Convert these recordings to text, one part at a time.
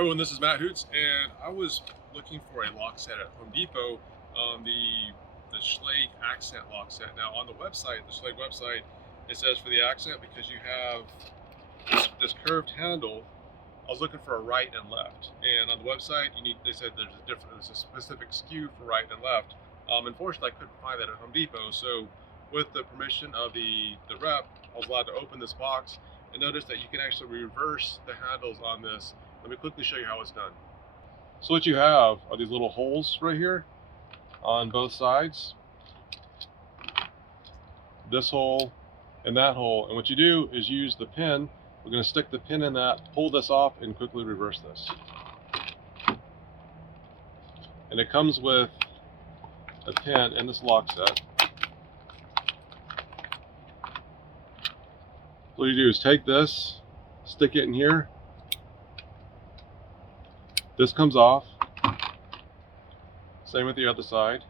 Everyone, this is Matt Hoots, and I was looking for a lock set at Home Depot, the Schlage Accent lock set. Now, on the website, the Schlage website, it says for the Accent, because you have this curved handle, I was looking for a right and left, and on the website, they said there's a specific SKU for right and left. Unfortunately, I couldn't find that at Home Depot, so with the permission of the rep, I was allowed to open this box and notice that you can actually reverse the handles on this. Let me quickly show you how it's done. So what you have are these little holes right here on both sides. This hole and that hole. And what you do is use the pin. We're going to stick the pin in that, pull this off, and quickly reverse this. And it comes with a pin in this lock set. What you do is take this, stick it in here. This comes off. Same with the other side.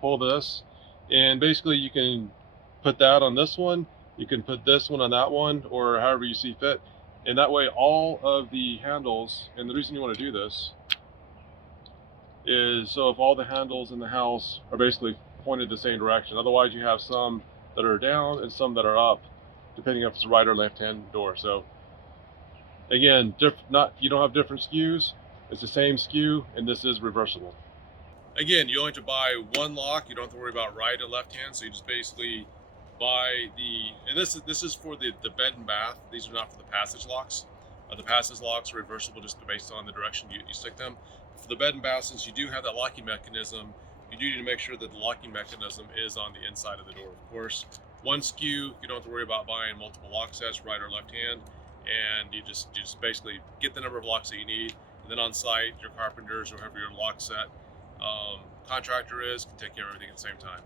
Pull this, and basically you can put that on this one, you can put this one on that one, or however you see fit. And that way all of the handles, and the reason you want to do this is so if all the handles in the house are basically pointed the same direction. Otherwise you have some that are down and some that are up, depending if it's a right or left hand door. So again, you don't have different SKUs, it's the same SKU, and this is reversible. Again, you only have to buy one lock, you don't have to worry about right or left hand, so you just basically buy and this is for the bed and bath. These are not for the passage locks. The passage locks are reversible just based on the direction you stick them. For the bed and bath, since you do have that locking mechanism, you do need to make sure that the locking mechanism is on the inside of the door. Of course, one SKU, you don't have to worry about buying multiple lock sets, right or left hand, and you just basically get the number of locks that you need, and then on site, your carpenters or whoever your lock set contractor is can take care of everything at the same time.